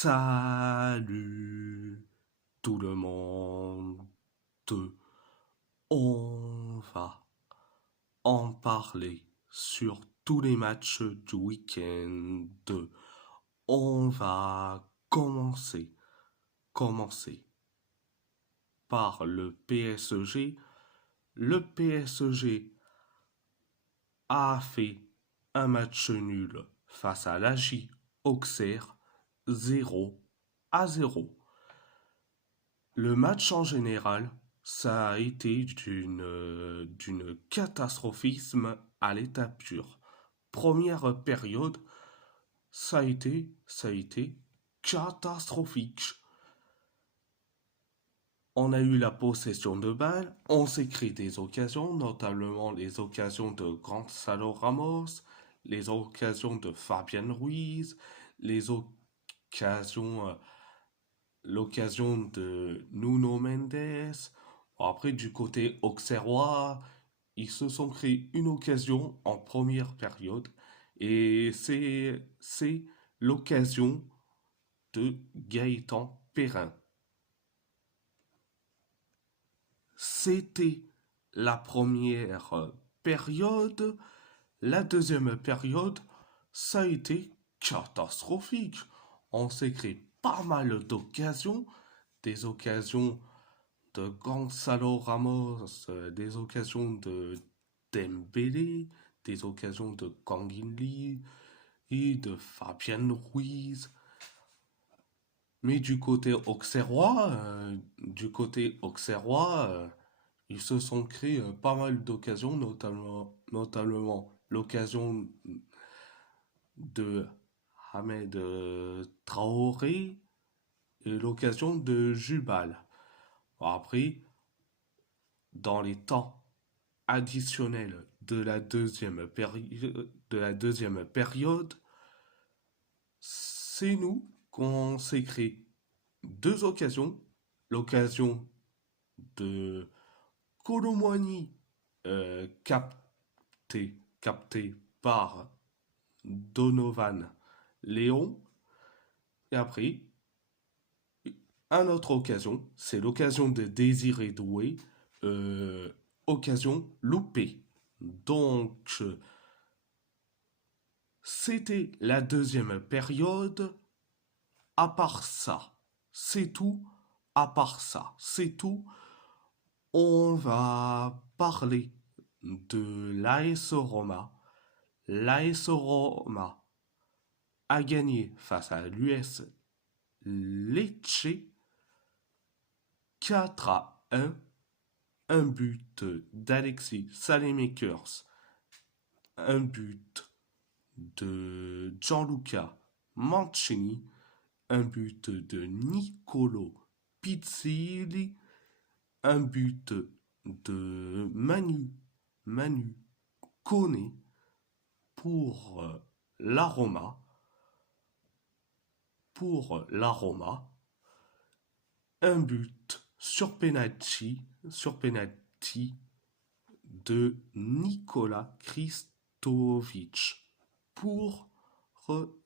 Salut tout le monde, on va en parler sur tous les matchs du week-end. On va commencer par le PSG. Le PSG a fait un match nul face à l'AJ Auxerre, 0-0. Le match en général, ça a été d'une catastrophisme à l'état pur. Première période, ça a été catastrophique. On a eu la possession de balle, on s'est créé des occasions, notamment les occasions de Gonzalo Ramos, les occasions de Fabien Ruiz, les occasions l'occasion de Nuno Mendes. Après, du côté auxerrois, ils se sont créés une occasion en première période et c'est l'occasion de Gaëtan Perrin. C'était la première période. La deuxième période, ça a été catastrophique. On s'est créé pas mal d'occasions, des occasions de Gonzalo Ramos, des occasions de Dembélé, des occasions de Kangin Lee et de Fabien Ruiz. Mais du côté auxerrois, ils se sont créés pas mal d'occasions, notamment l'occasion de Ahmed Traoré et l'occasion de Jubal. Après, dans les temps additionnels de la deuxième période, c'est nous qu'on s'est créé deux occasions. L'occasion de Colomwani capté par Donovan Léon. Et après, une autre occasion, c'est l'occasion de Désiré Doué, occasion loupée. Donc, c'était la deuxième période. À part ça, c'est tout. À part ça, c'est tout. On va parler de l'AS Roma. L'AS Roma a gagné face à l'US Lecce 4-1. Un but d'Alexis Salemakers, un but de Gianluca Mancini, un but de Nicolo Pizzilli, un but de Manu Kone pour la Roma. Un but sur penalty de Nikola Kristovic pour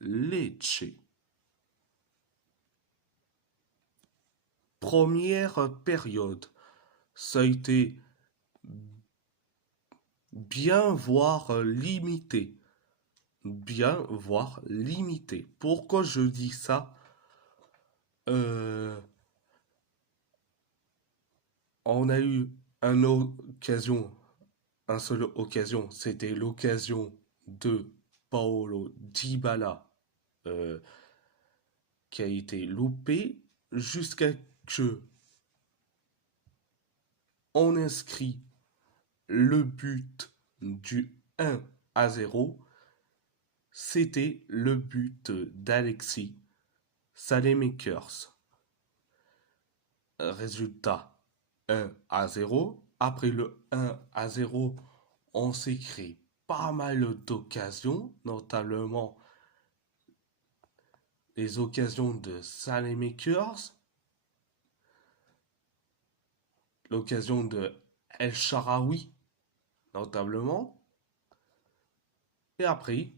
Lecce. Première période, ça a été bien voire limité. Pourquoi je dis ça? Euh, on a eu un seule occasion, c'était l'occasion de Paolo Dybala euh, qui a été loupée jusqu'à que on inscrit le but du 1-0. C'était le but d'Alexis Salemakers. Résultat 1-0. Après le 1-0, on s'est créé pas mal d'occasions, notamment les occasions de Salemakers, l'occasion de El Sharawi, notablement. Et après,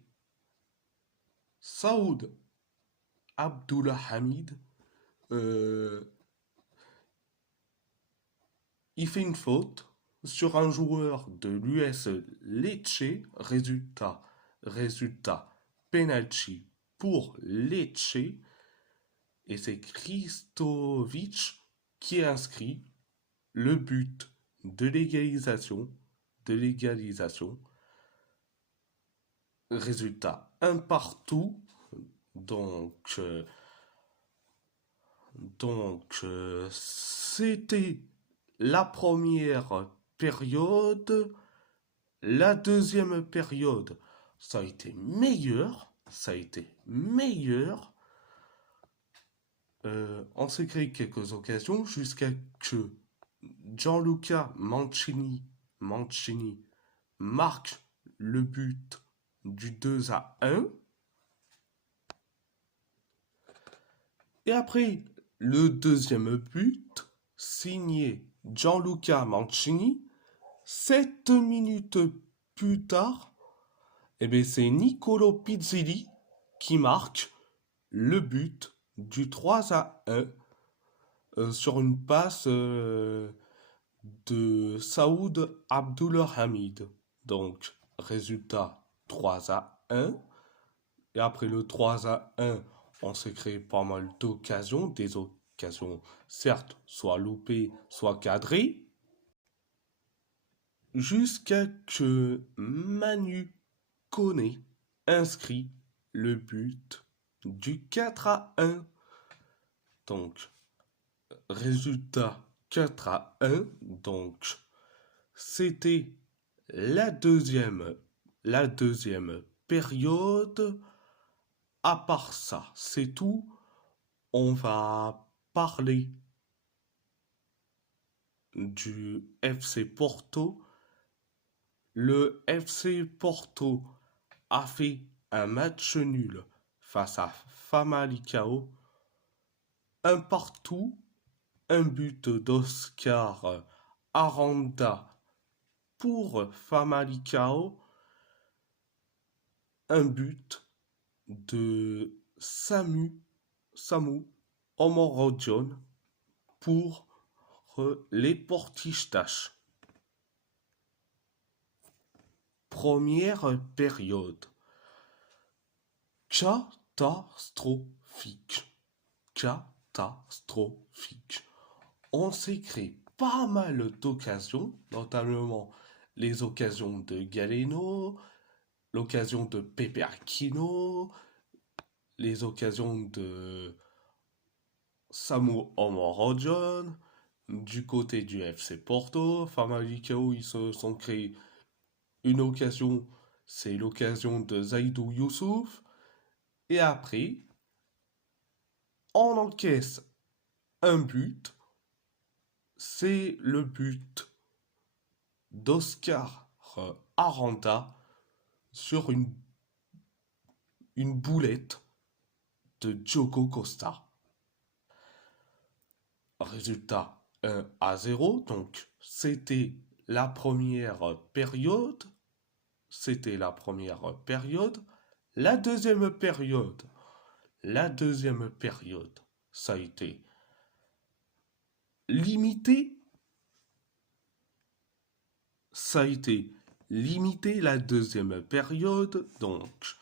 Saoud Abdulhamid, euh, il fait une faute sur un joueur de l'US Lecce, résultat, penalty pour Lecce, et c'est Kristovic qui inscrit le but de l'égalisation, résultat un partout, donc, euh, c'était la première période. La deuxième période, ça a été meilleur. On s'est créé quelques occasions jusqu'à que Gianluca Mancini marque le but du 2-1. Et après le deuxième but, signé Gianluca Mancini, 7 minutes plus tard, eh bien, c'est Nicolo Pizzilli qui marque le but du 3-1 sur une passe de Saoud Abdulhamid. Donc, résultat 3-1. Et après le 3-1, on s'est créé pas mal d'occasions, des occasions certes soit loupées, soit cadrées, jusqu'à que Manu Koné inscrit le but du 4-1. Donc, résultat 4-1. Donc, c'était la deuxième période. À part ça, c'est tout. On va parler du FC Porto. Le FC Porto a fait un match nul face à Famalicão. Un partout, un but d'Oscar Aranda pour Famalicão, un but de Samu Omorodion pour les Portistas. Première période. Catastrophique. Catastrophique. On s'est créé pas mal d'occasions, notamment les occasions de Galeno, l'occasion de Pepe Aquino, les occasions de Samu Omorodion, du côté du FC Porto. Famalicão, ils se sont créés une occasion, c'est l'occasion de Zaidou Youssouf. Et après, on encaisse un but. C'est le but d'Oscar Aranda sur une boulette de Diogo Costa. Résultat 1-0. Donc, c'était la première période. C'était la première période. La deuxième période. La deuxième période, ça a été limité. Ça a été limité la deuxième période. Donc,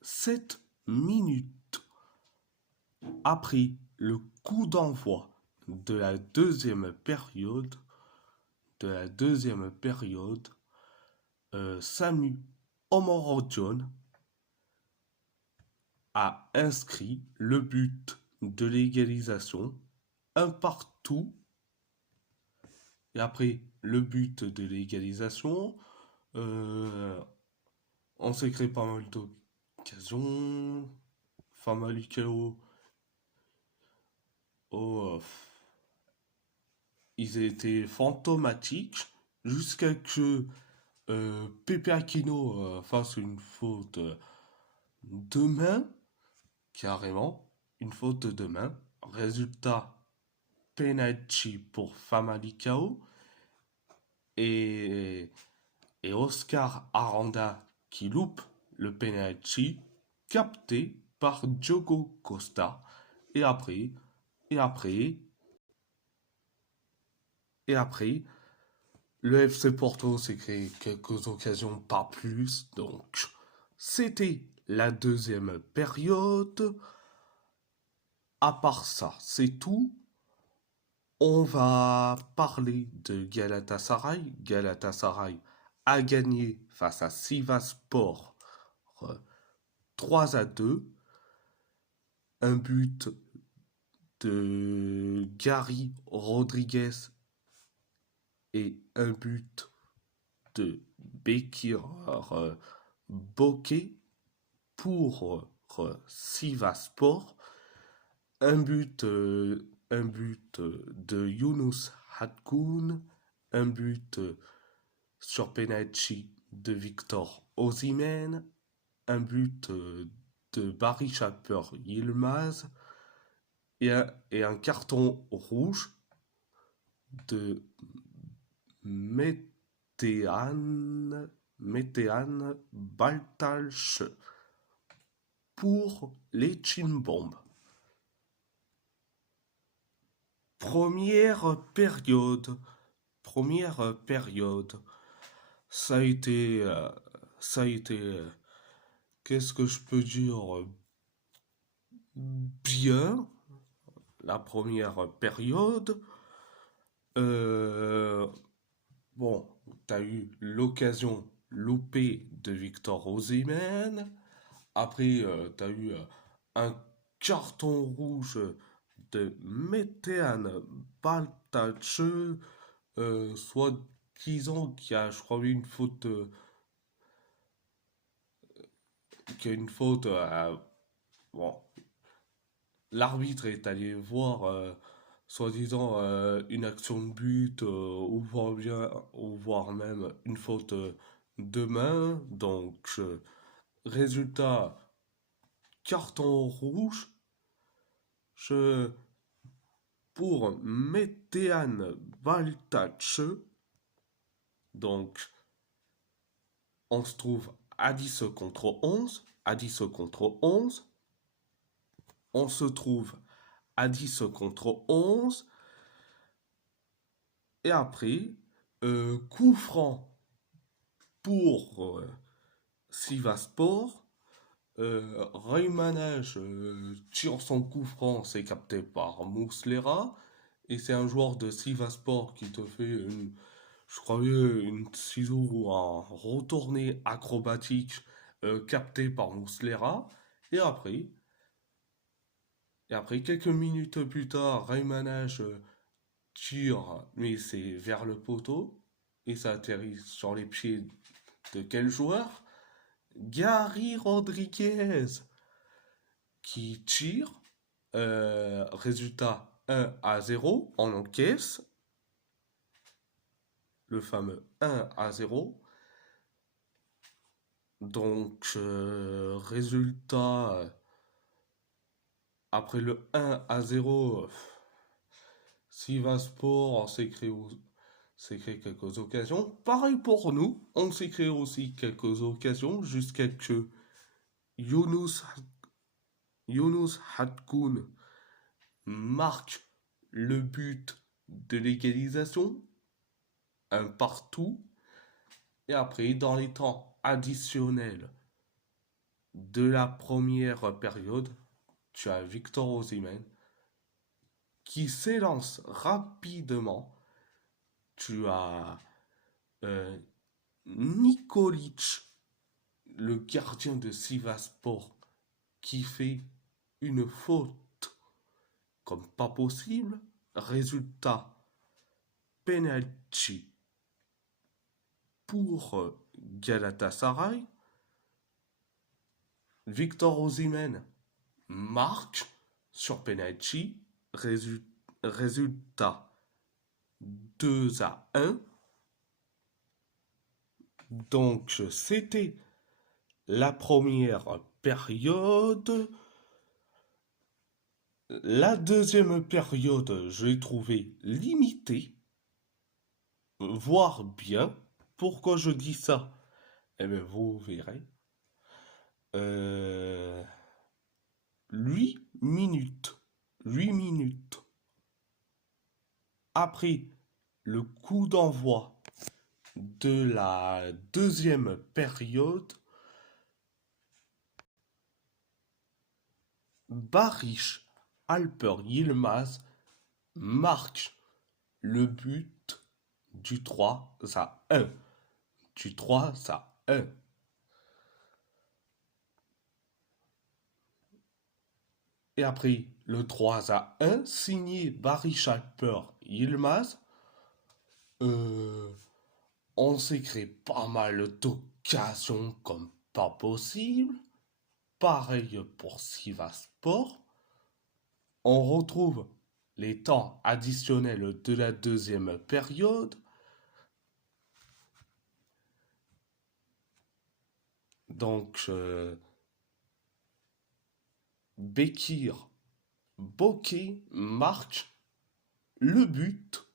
7 minutes après le coup d'envoi de la deuxième période, Samu Omorodion a inscrit le but de l'égalisation, un partout. Et après le but de l'égalisation, on s'est créé pas mal d'occasions. Famalicão, ils étaient fantomatiques jusqu'à que Pepe Aquino fasse une faute de main, carrément, une faute de main. Résultat, penalty pour Famalicão et Oscar Aranda qui loupe le penalty. capté par Diogo Costa. Et après, et après, et après, le FC Porto s'est créé quelques occasions, pas plus. Donc, c'était la deuxième période. À part ça, c'est tout. On va parler de Galatasaray. Galatasaray a gagné face à Sivasspor 3-2. Un but de Gary Rodriguez et un but de Bekir Bokeh pour Sivasspor. Un but de Yunus Hatkoun, un but sur penalty de Victor Osimhen, un but de Barry Chaper Yilmaz et un carton rouge de Metehan Baltalch pour les Chinbombs. Première période. Ça a été, qu'est-ce que je peux dire, bien, la première période. Euh, bon, t'as eu l'occasion loupée de Victor Osimhen. Après, t'as eu un carton rouge de Metehan Baltache, soit disant qu'il y a, je crois, eu une faute, qu'il y a une faute. Bon, l'arbitre est allé voir, soi-disant, une action de but, ou voire même une faute de main. Donc, résultat, carton rouge. Je, pour Metehan Baltache. Donc, on se trouve à 10 contre 11. À 10 contre 11. On se trouve à 10 contre 11. Et après, coup franc pour Sivasspor. Raymanage tire son coup franc, c'est capté par Muslera. Et c'est un joueur de Sivasspor qui te fait je crois une ciseau ou un retourné acrobatique capté par Muslera. Et après, quelques minutes plus tard, Raymanage tire, mais c'est vers le poteau. Et ça atterrit sur les pieds de quel joueur? Gary Rodriguez qui tire. Résultat 1-0, on encaisse le fameux 1-0. Donc, résultat, après le 1-0, Sivasspor, s'est créé quelques occasions. Pareil pour nous, on s'est créé aussi quelques occasions jusqu'à que Yunus, Yunus Hatkoun marque le but de l'égalisation, un partout. Et après, dans les temps additionnels de la première période, tu as Victor Osimhen qui s'élance rapidement. Tu as Nikolic, le gardien de Sivasspor, qui fait une faute comme pas possible. Résultat, penalty pour Galatasaray. Victor Osimhen marque sur penalty. Résultat 2-1. Donc c'était la première période. La deuxième période, je l'ai trouvée limitée, voire bien. Pourquoi je dis ça? Eh bien, vous verrez. 8 minutes. 8 minutes. Après le coup d'envoi de la deuxième période, Barış Alper Yılmaz marque le but du 3-1. Du 3-1. Et après le 3-1, signé Barış Alper Yılmaz, euh, on s'est créé pas mal d'occasions comme pas possible. Pareil pour Sivaspor. On retrouve les temps additionnels de la deuxième période. Donc, Bekir Bokeh marque le but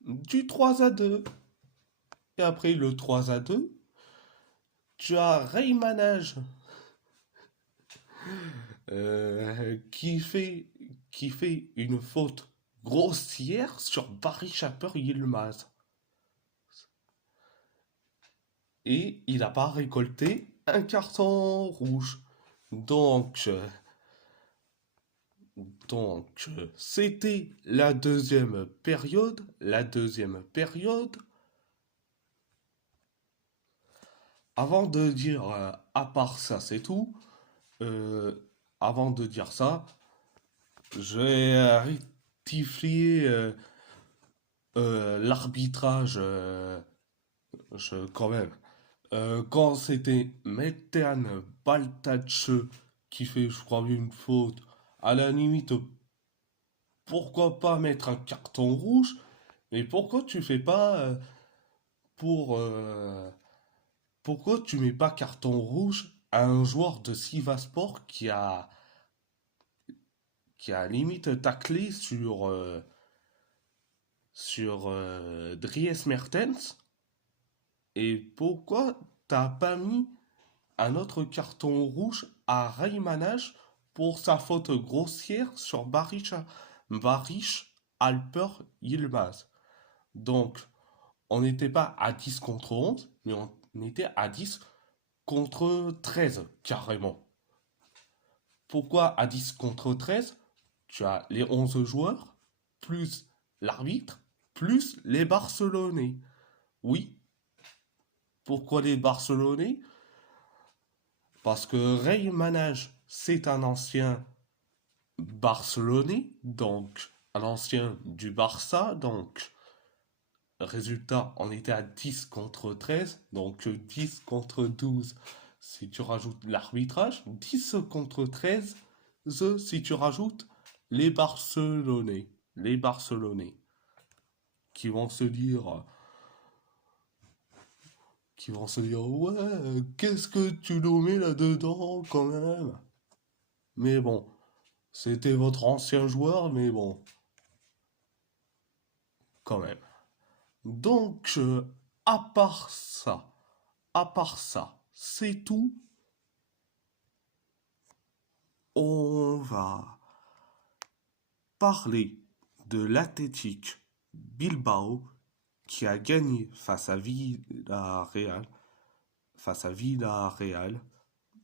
du 3-2. Et après le 3-2, tu as Raymanage qui fait une faute grossière sur Barış Alper Yılmaz. Et il n'a pas récolté un carton rouge. Donc, c'était la deuxième période. La deuxième période. Avant de dire, à part ça, c'est tout. euh, Avant de dire ça, je vais rectifier l'arbitrage, quand même. Quand c'était Metehan Baltache qui fait, je crois, une faute, à la limite, pourquoi pas mettre un carton rouge, mais pourquoi tu fais pas pour pourquoi tu mets pas carton rouge à un joueur de Sivaspor qui a limite taclé sur Dries Mertens, et pourquoi t'as pas mis un autre carton rouge à Raymanage pour sa faute grossière sur Barış Alper Yılmaz. Donc, on n'était pas à 10 contre 11, mais on était à 10 contre 13, carrément. Pourquoi à 10 contre 13? Tu as les 11 joueurs, plus l'arbitre, plus les Barcelonais. Oui, pourquoi les Barcelonais? Parce que Ray Manage, c'est un ancien Barcelonais, donc un ancien du Barça, donc résultat, on était à 10 contre 13, donc 10 contre 12 si tu rajoutes l'arbitrage, 10 contre 13 si tu rajoutes les Barcelonais. Les Barcelonais qui vont se dire, ouais, qu'est-ce que tu nous mets là-dedans quand même? Mais bon, c'était votre ancien joueur, mais bon, quand même. Donc, à part ça, c'est tout. On va parler de l'Athletic Bilbao qui a gagné face à Villarreal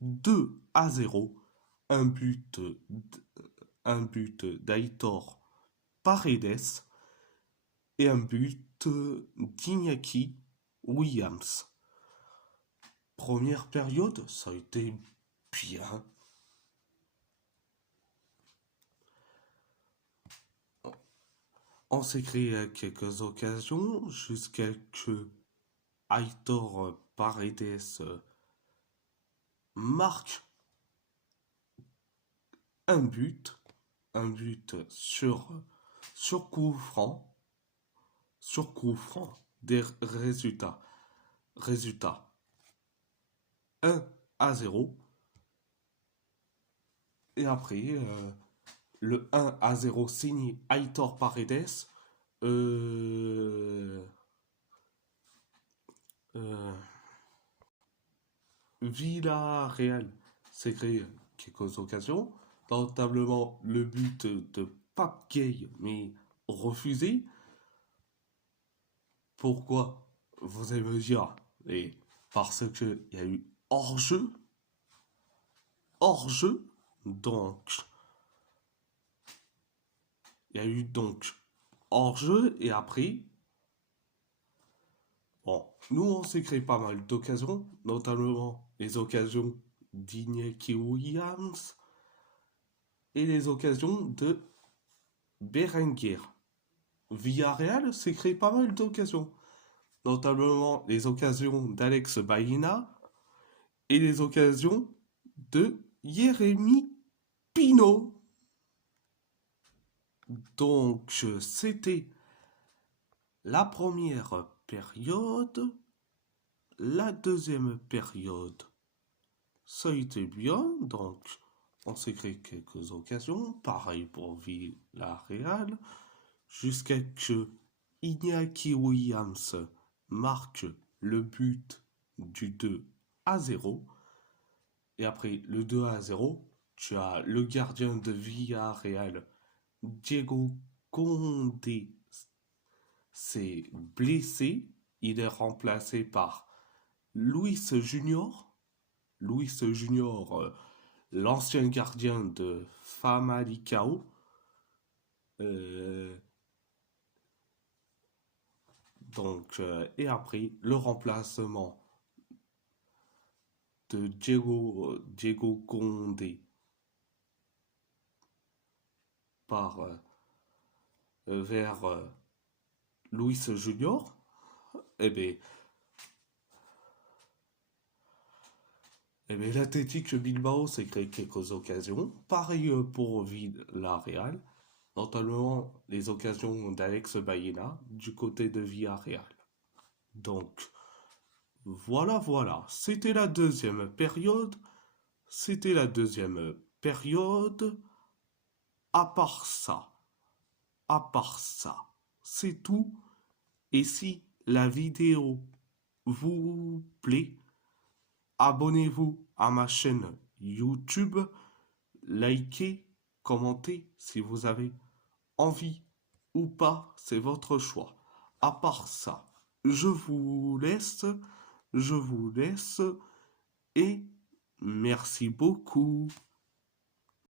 2-0. Un but, un but d'Aitor Paredes et un but d'Iñaki Williams. Première période, ça a été bien. On s'est créé quelques occasions jusqu'à que Aitor Paredes marque un but, sur coup franc, des résultats 1-0. Et après, le 1-0 signé Aitor Paredes. Euh, euh, Villarreal s'est créé quelques occasions. notablement le but de Pape Gay, mais refusé. Pourquoi? Vous allez me dire, et parce qu'il y a eu hors-jeu, hors-jeu, donc il y a eu donc hors-jeu et après, bon, nous on s'est créé pas mal d'occasions, notamment les occasions d'Iñaki Williams et les occasions de Berenguer. Villarreal s'est créé pas mal d'occasions, notamment les occasions d'Alex Baïna et les occasions de Jérémy Pino. Donc, c'était la première période. La deuxième période, ça a été bien. Donc, on s'est créé quelques occasions. Pareil pour Villarreal. Jusqu'à que Iñaki Williams marque le but du 2-0. Et après le 2-0, tu as le gardien de Villarreal, Diego Condé, s'est blessé. Il est remplacé par Luis Junior. Luis Junior, l'ancien gardien de Famalicão. Euh, et après, le remplacement de Diego Condé par vers Luis Junior. Eh bien, l'Athletic Bilbao s'est créé quelques occasions. Pareil pour Villarreal, notamment les occasions d'Alex Baïna du côté de Villarreal. Donc, voilà. C'était la deuxième période. C'était la deuxième période. À part ça, c'est tout. Et si la vidéo vous plaît, abonnez-vous à ma chaîne YouTube, likez, commentez si vous avez envie ou pas, c'est votre choix. À part ça, je vous laisse et merci beaucoup.